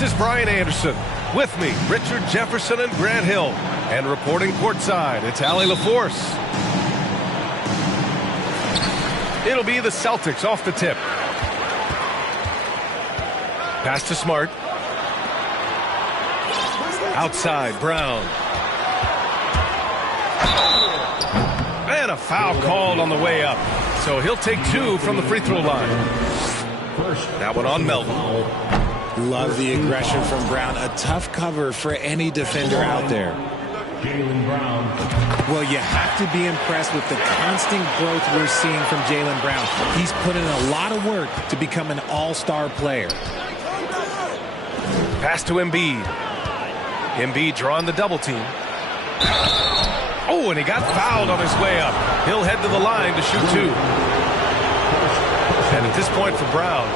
This is Brian Anderson. With me, Richard Jefferson and Grant Hill. And reporting courtside, it's Allie LaForce. It'll be the Celtics off the tip. Pass to Smart. Outside, Brown. And a foul called on the way up. So he'll take two from the free throw line. That one on Melton. Love the aggression from Brown. A tough cover for any defender out there. Jaylen Brown. Well, you have to be impressed with the constant growth we're seeing from Jaylen Brown. He's put in a lot of work to become an all-star player. Pass to Embiid. Embiid drawing the double team. Oh, and he got fouled on his way up. He'll head to the line to shoot two. And at this point for Brown,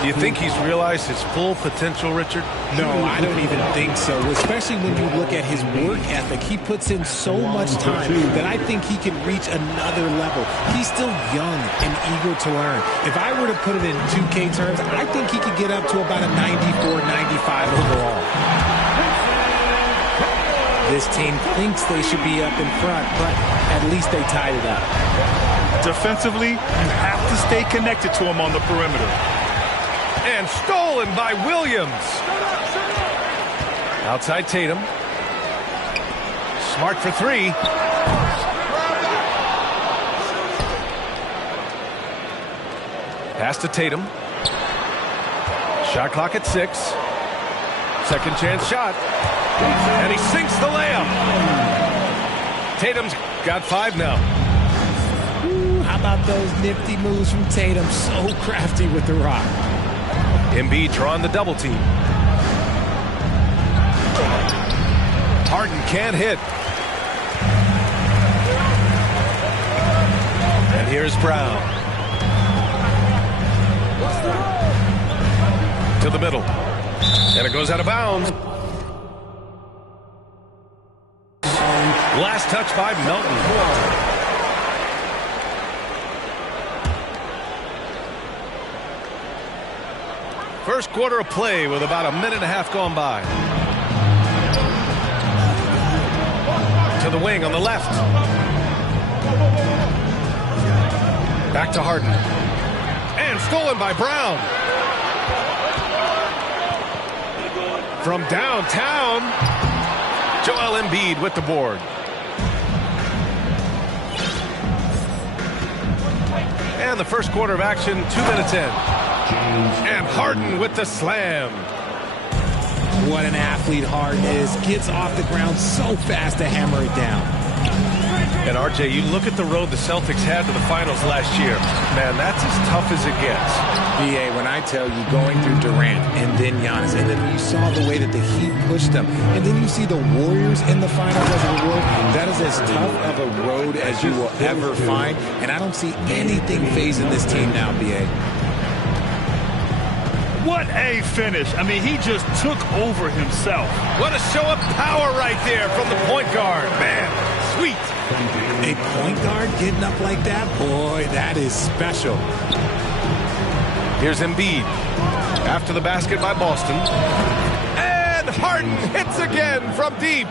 do you think he's realized his full potential, Richard? No, I don't even think so, especially when you look at his work ethic. He puts in so much time that I think he can reach another level. He's still young and eager to learn. If I were to put it in 2K terms, I think he could get up to about a 94, 95 overall. This team thinks they should be up in front, but at least they tied it up. Defensively, you have to stay connected to him on the perimeter. And stolen by Williams. Outside Tatum. Smart for three. Pass to Tatum. Shot clock at 6. Second chance shot. And he sinks the layup. Tatum's got 5 now. Ooh, how about those nifty moves from Tatum? So crafty with the rock. Embiid drawing the double team. Harden can't hit. And here's Brown. To the middle. And it goes out of bounds. Last touch by Melton. First quarter of play with about a minute and a half gone by. To the wing on the left. Back to Harden. And stolen by Brown. From downtown, Joel Embiid with the board. And the first quarter of action, 2 minutes in. And Harden with the slam. What an athlete Harden is. Gets off the ground so fast to hammer it down. And RJ, you look at the road the Celtics had to the finals last year. Man, that's as tough as it gets. BA, when I tell you going through Durant and then Giannis, and then you saw the way that the Heat pushed them, and then you see the Warriors in the finals as a reward, that is as tough of a road as you will ever find. And I don't see anything phasing this team now, BA. What a finish. I mean, he just took over himself. What a show of power right there from the point guard. Man, sweet. A point guard getting up like that? Boy, that is special. Here's Embiid. After the basket by Boston. And Harden hits again from deep.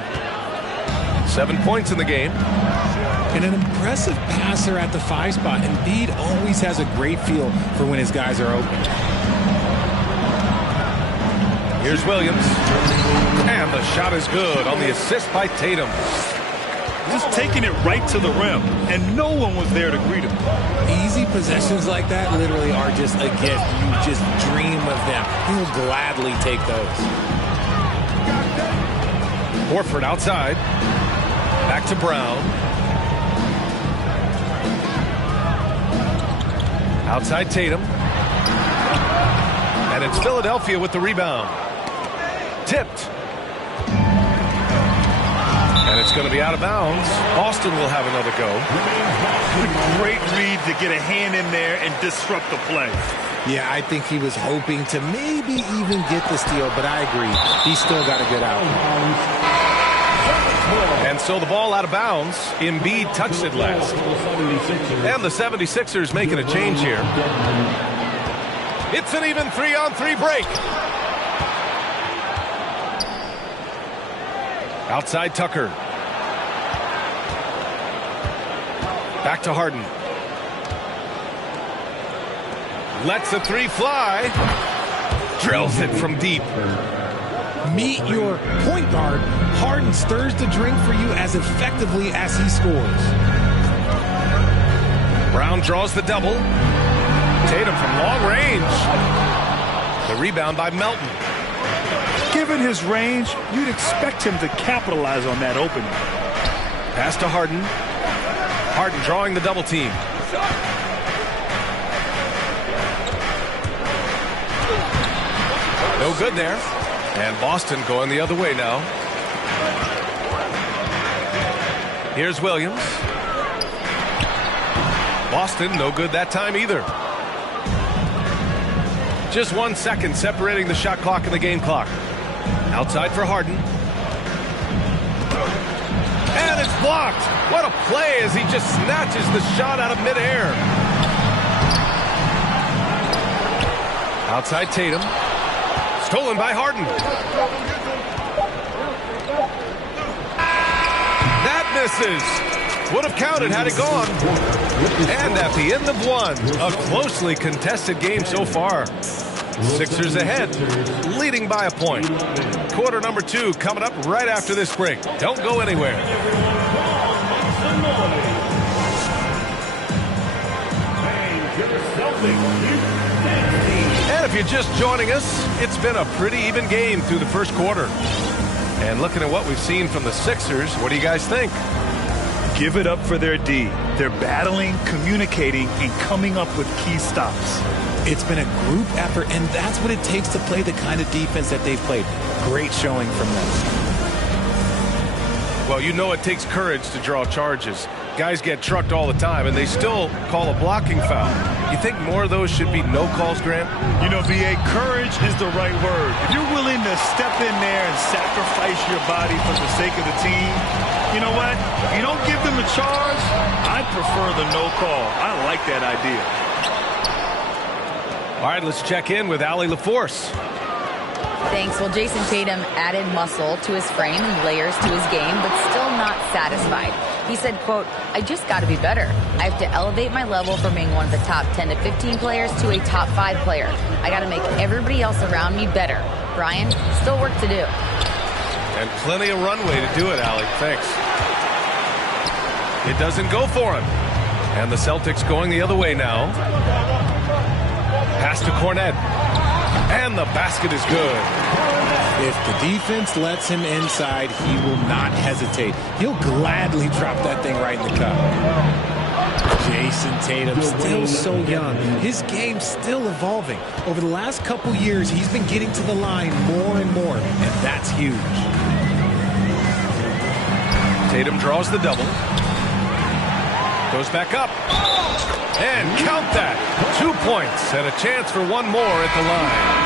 7 points in the game. And an impressive passer at the 5 spot. Embiid always has a great feel for when his guys are open. Here's Williams. And the shot is good on the assist by Tatum. Just taking it right to the rim, and no one was there to greet him. Easy possessions like that literally are just a gift. You just dream of them. He will gladly take those. Horford outside. Back to Brown. Outside Tatum. And it's Philadelphia with the rebound. Tipped. And it's going to be out of bounds. Boston will have another go. Great read to get a hand in there and disrupt the play. Yeah, I think he was hoping to maybe even get the steal, but I agree. He's still got to get out. And so the ball out of bounds. Embiid touched it last. And the 76ers making a change here. It's an even 3-on-3 break. Outside Tucker. Back to Harden. Lets the three fly. Drills it from deep. Meet your point guard. Harden stirs the drink for you as effectively as he scores. Brown draws the double. Tatum from long range. The rebound by Melton. Given his range, you'd expect him to capitalize on that opening. Pass to Harden. Harden drawing the double team. No good there. And Boston going the other way now. Here's Williams. Boston no good that time either. Just 1 second separating the shot clock and the game clock. Outside for Harden. And it's blocked. What a play as he just snatches the shot out of midair. Outside Tatum. Stolen by Harden. That misses. Would have counted had it gone. And at the end of one, a closely contested game so far. Sixers ahead, leading by a point. Quarter number 2 coming up right after this break. Don't go anywhere. And if you're just joining us, it's been a pretty even game through the first quarter. And looking at what we've seen from the Sixers, what do you guys think? Give it up for their D. They're battling, communicating, and coming up with key stops. It's been a group effort, and that's what it takes to play the kind of defense that they've played. Great showing from them. Well, you know it takes courage to draw charges. Guys get trucked all the time, and they still call a blocking foul. You think more of those should be no calls, Grant? You know, VA, courage is the right word. If you're willing to step in there and sacrifice your body for the sake of the team, you know what? You don't give them a charge. I prefer the no call. I like that idea. All right, let's check in with Allie LaForce. Thanks. Well, Jason Tatum added muscle to his frame and layers to his game, but still not satisfied. He said, quote, I just got to be better. I have to elevate my level from being one of the top 10 to 15 players to a top 5 player. I got to make everybody else around me better. Brian, still work to do. And plenty of runway to do it, Allie. Thanks. It doesn't go for him. And the Celtics going the other way now. Pass to Cornet. And the basket is good. If the defense lets him inside, he will not hesitate. He'll gladly drop that thing right in the cup. Jason Tatum, still so young. His game's still evolving. Over the last couple years, he's been getting to the line more and more, and that's huge. Tatum draws the double. Goes back up. And count that. 2 points and a chance for one more at the line.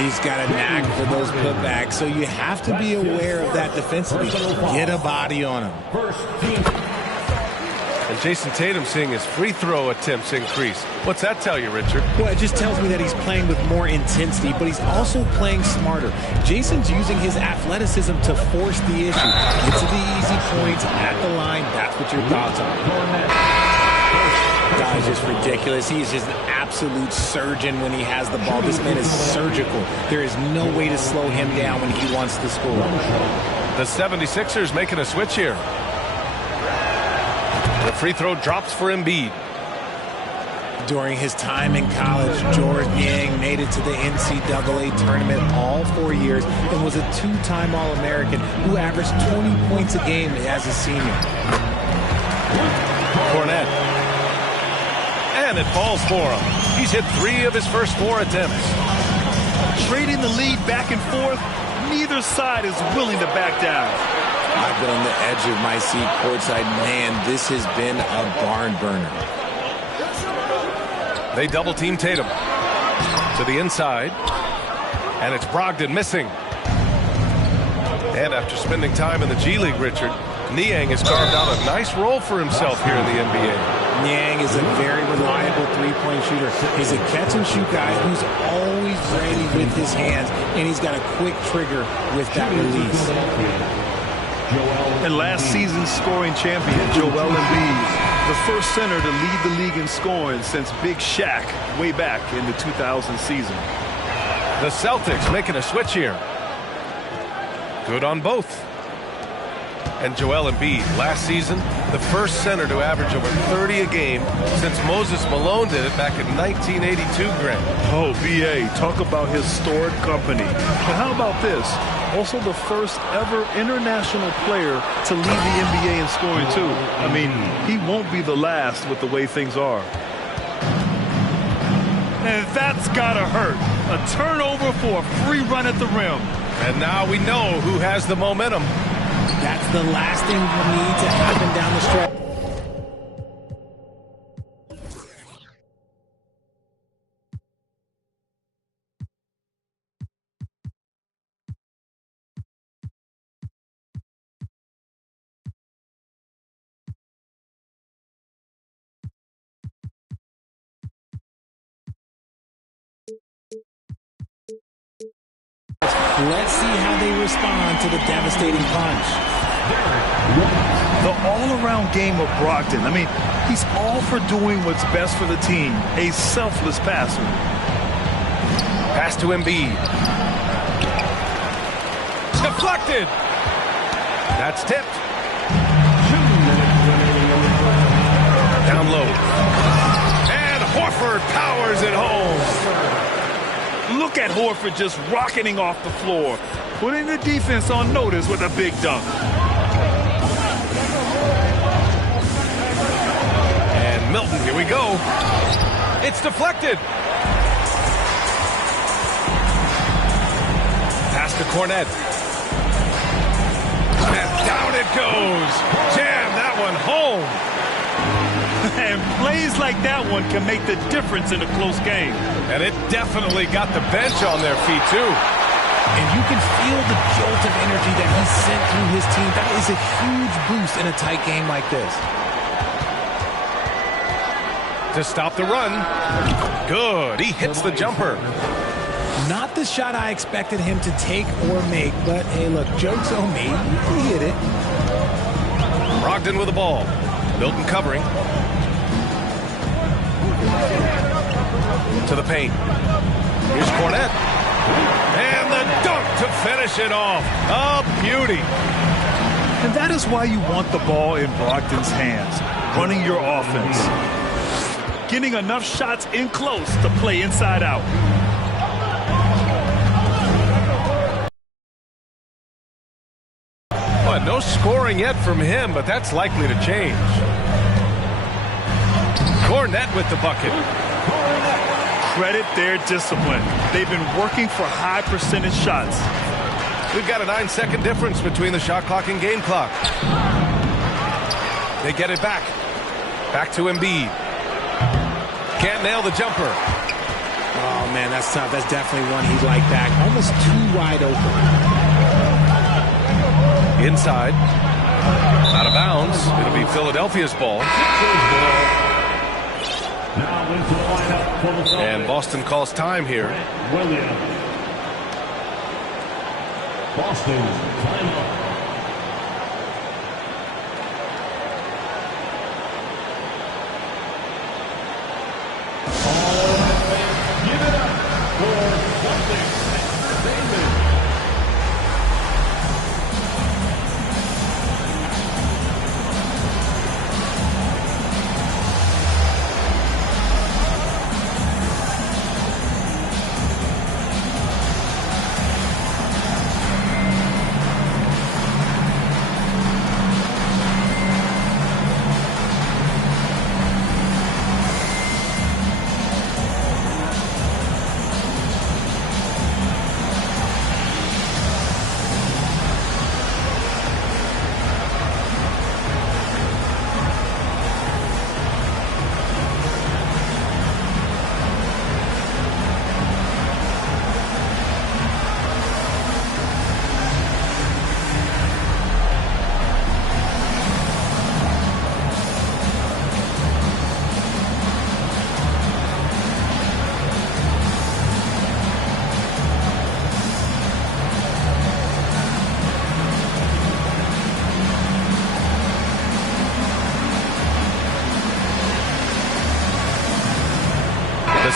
He's got a knack for those putbacks, so you have to be aware of that defensively. Get a body on him. And Jason Tatum seeing his free throw attempts increase. What's that tell you, Richard? Well, it just tells me that he's playing with more intensity, but he's also playing smarter. Jason's using his athleticism to force the issue. Get to the easy points at the line. That's what your thoughts are. Guy's just ridiculous. He's just an absolute surgeon when he has the ball. This man is surgical. There is no way to slow him down when he wants to score. The 76ers making a switch here. The free throw drops for Embiid. During his time in college, George Niang made it to the NCAA tournament all 4 years and was a 2-time All-American who averaged 20 points a game as a senior. Cornet. And it falls for him. He's hit 3 of his first 4 attempts. Trading the lead back and forth, neither side is willing to back down. I've been on the edge of my seat courtside. Man, this has been a barn burner. They double team Tatum to the inside. And it's Brogdon missing. And after spending time in the G League, Richard, Niang has carved out a nice role for himself here in the NBA. Niang is a very reliable three-point shooter. He's a catch-and-shoot guy who's always ready with his hands, and he's got a quick trigger with that release. And last season's scoring champion, Joel Embiid, the first center to lead the league in scoring since Big Shaq way back in the 2000 season. The Celtics making a switch here. Good on both. And Joel Embiid, last season, the first center to average over 30 a game since Moses Malone did it back in 1982, Grant. Oh, BA, talk about historic company. And how about this? Also the first ever international player to lead the NBA in scoring, too. I mean, he won't be the last with the way things are. And that's gotta hurt. A turnover for a free run at the rim. And now we know who has the momentum. That's the last thing you need to happen down the stretch. Let's see how they respond to the devastating punch. The all-around game of Brogdon. I mean, he's all for doing what's best for the team. A selfless passer. Pass to Embiid. Deflected. That's tipped. Down low. And Horford powers it home. Look at Horford just rocketing off the floor, putting the defense on notice with a big dunk. And Milton, here we go. It's deflected. Pass to Cornet. And down it goes. Jam that one home. And plays like that one can make the difference in a close game. And it definitely got the bench on their feet, too. And you can feel the jolt of energy that he sent through his team. That is a huge boost in a tight game like this. To stop the run. Good. He hits the jumper. Not the shot I expected him to take or make, but hey, look, joke's on me. He hit it. Brogdon with the ball. Milton covering. To the paint. Here's Cornet. And the dunk to finish it off. A beauty. And that is why you want the ball in Brogdon's hands. Running your offense. Getting enough shots in close to play inside out. Well, no scoring yet from him, but that's likely to change. Cornet with the bucket. Credit their discipline. They've been working for high percentage shots. We've got a 9-second difference between the shot clock and game clock. They get it back. Back to Embiid. Can't nail the jumper. Oh, man, that's tough. That's definitely one he'd like back. Almost too wide open. Inside. Out of bounds. It'll be Philadelphia's ball. And Boston calls time here. Boston, timeout. Give it up for Celtics Entertainment.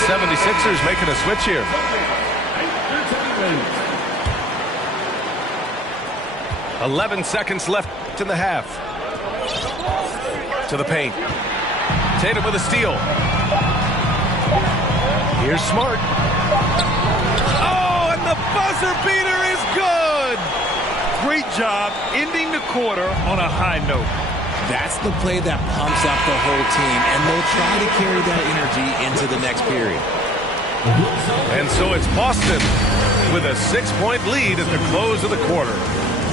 76ers making a switch here. Entertainment. 11 seconds left in the half. To the paint. Tatum with a steal. Here's Smart. Oh, and the buzzer beater is good. Great job ending the quarter on a high note. That's the play that pumps up the whole team, and they'll try to carry that energy into the next period. And so it's Boston with a 6-point lead at the close of the quarter.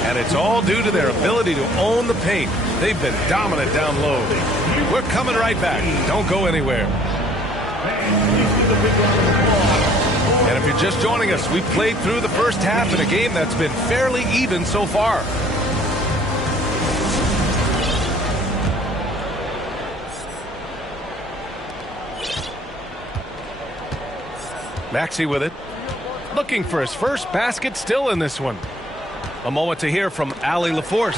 And it's all due to their ability to own the paint. They've been dominant down low. We're coming right back. Don't go anywhere. And if you're just joining us, we've played through the first half in a game that's been fairly even so far. Maxey with it. Looking for his first basket still in this one. A moment to hear from Allie LaForce.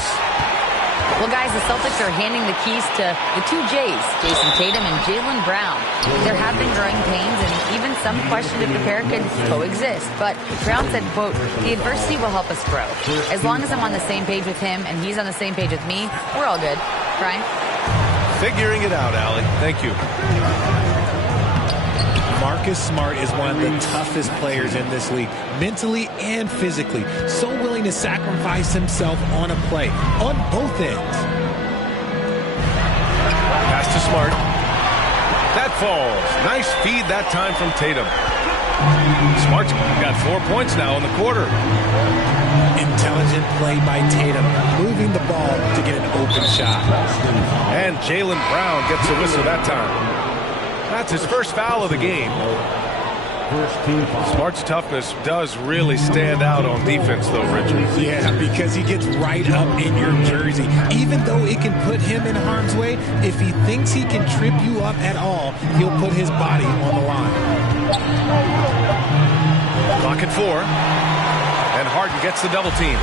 Well, guys, the Celtics are handing the keys to the two J's, Jason Tatum and Jaylen Brown. There have been growing pains, and even some question if the pair could coexist. But Brown said, quote, the adversity will help us grow. As long as I'm on the same page with him and he's on the same page with me, we're all good. Brian? Figuring it out, Allie. Thank you. Marcus Smart is one of the toughest players in this league, mentally and physically. So willing to sacrifice himself on a play, on both ends. Pass to Smart. That falls. Nice feed that time from Tatum. Smart's got 4 points now in the quarter. Intelligent play by Tatum, moving the ball to get an open shot. And Jaylen Brown gets a whistle that time. That's his first foul of the game. Smart's toughness does really stand out on defense, though, Richard. Yeah, because he gets right up in your jersey. Even though it can put him in harm's way, if he thinks he can trip you up at all, he'll put his body on the line. Clock at 4. And Harden gets the double team.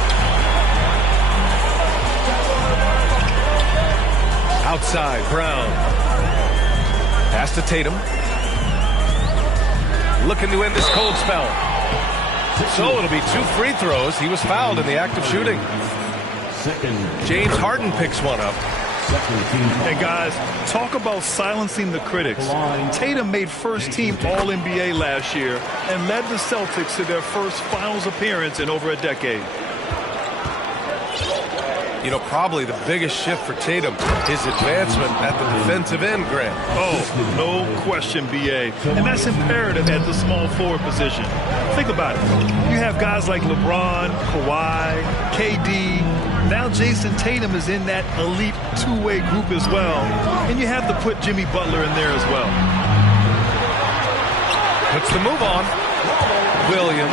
Outside, Brown. Pass to Tatum. Looking to end this cold spell. So it'll be 2 free throws. He was fouled in the act of shooting. James Harden picks one up. Hey, guys, talk about silencing the critics. Tatum made first-team All-NBA last year and led the Celtics to their first finals appearance in over a decade. You know, probably the biggest shift for Tatum, his advancement at the defensive end, Grant. Oh, no question, B.A. And that's imperative at the small forward position. Think about it. You have guys like LeBron, Kawhi, KD. Now Jason Tatum is in that elite two-way group as well. And you have to put Jimmy Butler in there as well. Puts the move on. Williams.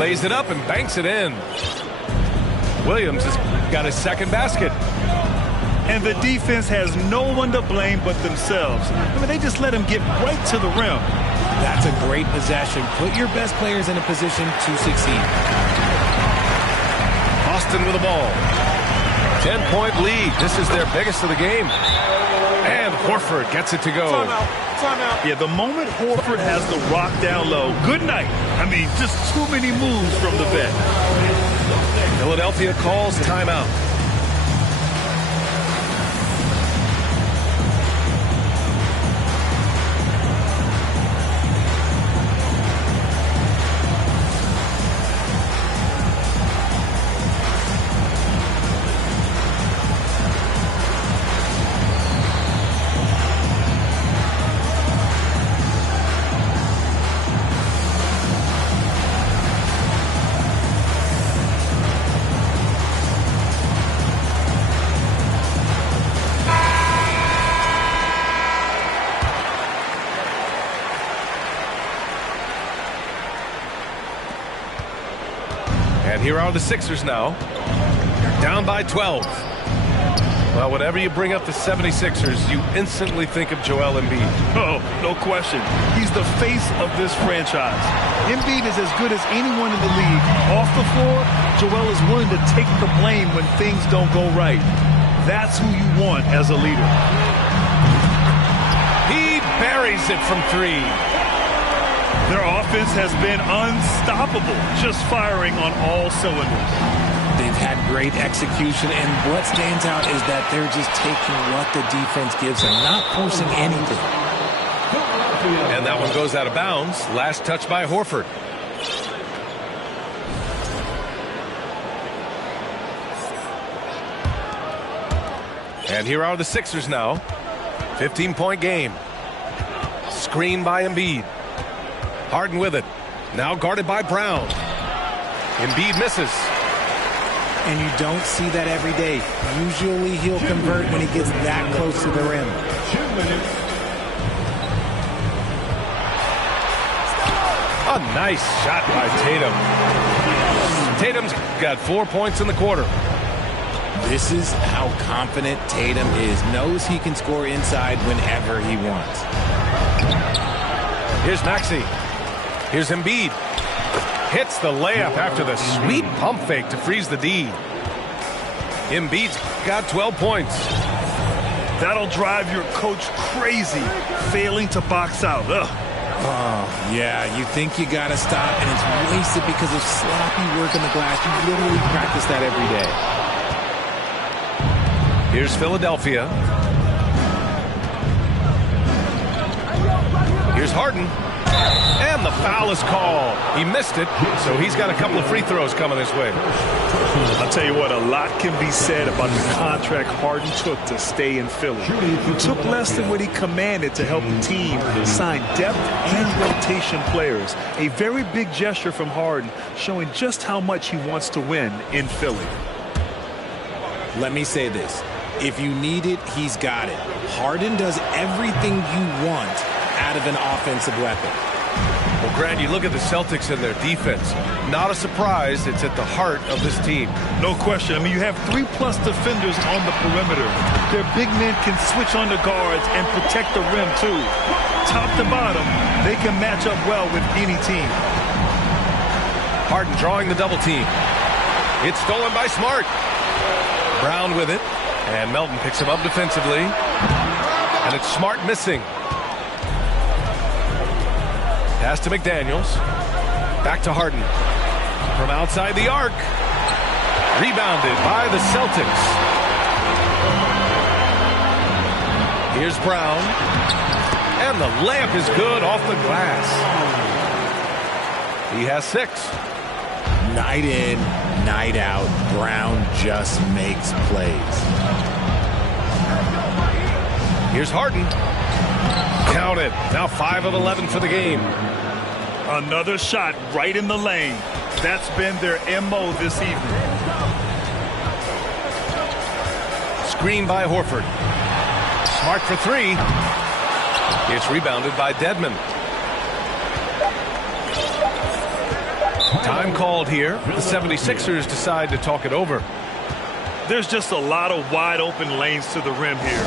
Lays it up and banks it in. Williams has got his second basket. And the defense has no one to blame but themselves. I mean, they just let him get right to the rim. That's a great possession. Put your best players in a position to succeed. Boston with the ball. 10-point lead. This is their biggest of the game. And Horford gets it to go. Timeout. Yeah, the moment Horford has the rock down low, good night. I mean, just too many moves from the vet. Philadelphia calls timeout. And here are the Sixers now. Down by 12. Well, whenever you bring up the 76ers, you instantly think of Joel Embiid. Oh, no question. He's the face of this franchise. Embiid is as good as anyone in the league. Off the floor, Joel is willing to take the blame when things don't go right. That's who you want as a leader. He buries it from 3. Their offense has been unstoppable, just firing on all cylinders. They've had great execution, and what stands out is that they're just taking what the defense gives them, not forcing anything. And that one goes out of bounds. Last touch by Horford. And here are the Sixers now. 15-point game. Screen by Embiid. Harden with it. Now guarded by Brown. Embiid misses. And you don't see that every day. Usually he'll convert when he gets that close to the rim. 2 minutes. A nice shot by Tatum. Tatum's got 4 points in the quarter. This is how confident Tatum is. Knows he can score inside whenever he wants. Here's Maxey. Here's Embiid. Hits the layup after the sweet pump fake to freeze the D. Embiid's got 12 points. That'll drive your coach crazy, failing to box out. Ugh. Oh, yeah, you think you got to stop, and it's wasted because of sloppy work in the glass. You literally practice that every day. Here's Philadelphia. Here's Harden. And the foul is called. He missed it, so he's got a couple of free throws coming his way. I'll tell you what, a lot can be said about the contract Harden took to stay in Philly. He took less than what he commanded to help the team sign depth and rotation players. A very big gesture from Harden, showing just how much he wants to win in Philly. Let me say this. If you need it, he's got it. Harden does everything you want out of an offensive weapon. Well, Grant, you look at the Celtics and their defense. Not a surprise, it's at the heart of this team. No question. I mean, you have 3+ defenders on the perimeter. Their big men can switch on the guards and protect the rim, too. Top to bottom, they can match up well with any team. Harden drawing the double team. It's stolen by Smart. Brown with it. And Melton picks him up defensively. And it's Smart missing. Pass to McDaniels. Back to Harden. From outside the arc. Rebounded by the Celtics. Here's Brown. And the layup is good off the glass. He has 6. Night in, night out, Brown just makes plays. Here's Harden. Count it. Now 5 of 11 for the game. Another shot right in the lane. That's been their MO this evening. Screen by Horford. Smart for 3. It's rebounded by Dedmon. Time called here. The 76ers decide to talk it over. There's just a lot of wide open lanes to the rim here.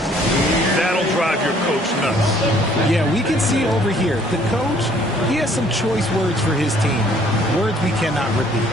That'll drive your coach nuts. Yeah, we can see over here. The coach, he has some choice words for his team. Words we cannot repeat.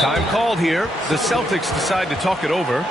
Time called here. The Celtics decide to talk it over.